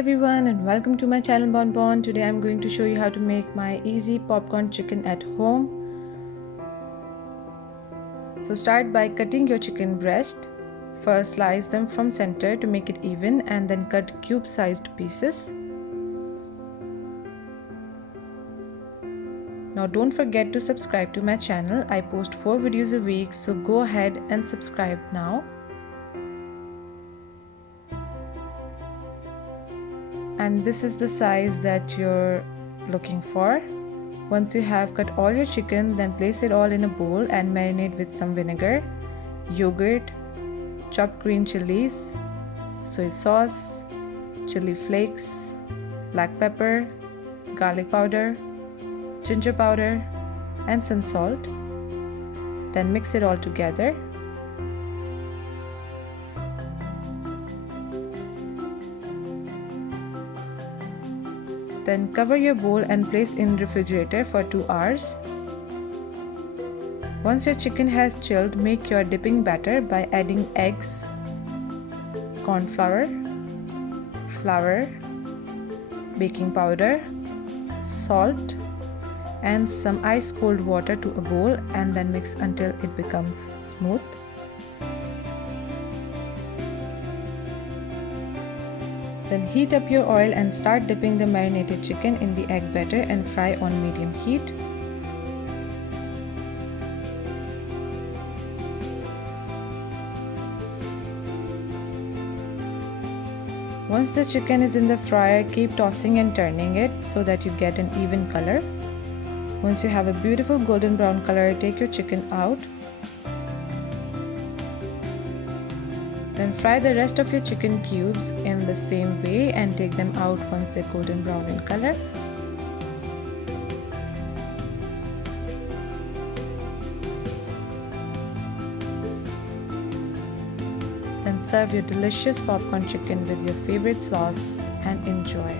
everyone and welcome to my channel Bon. Today I'm going to show you how to make my easy popcorn chicken at home. So start by cutting your chicken breast. First slice them from center to make it even and then cut cube-sized pieces. Now don't forget to subscribe to my channel. I post 4 videos a week, so go ahead and subscribe now. And this is the size that you're looking for. Once you have cut all your chicken, then place it all in a bowl and marinate with some vinegar, yogurt, chopped green chilies, soy sauce, chili flakes, black pepper, garlic powder, ginger powder, and some salt. Then mix it all together. Then cover your bowl and place in refrigerator for 2 hours. Once your chicken has chilled, make your dipping batter by adding eggs, corn flour, flour, baking powder, salt, and some ice cold water to a bowl, and then mix until it becomes smooth. Then heat up your oil and start dipping the marinated chicken in the egg batter and fry on medium heat. Once the chicken is in the fryer, keep tossing and turning it so that you get an even color. Once you have a beautiful golden brown color, take your chicken out. Then fry the rest of your chicken cubes in the same way and take them out once they're golden brown in color. Then serve your delicious popcorn chicken with your favorite sauce and enjoy.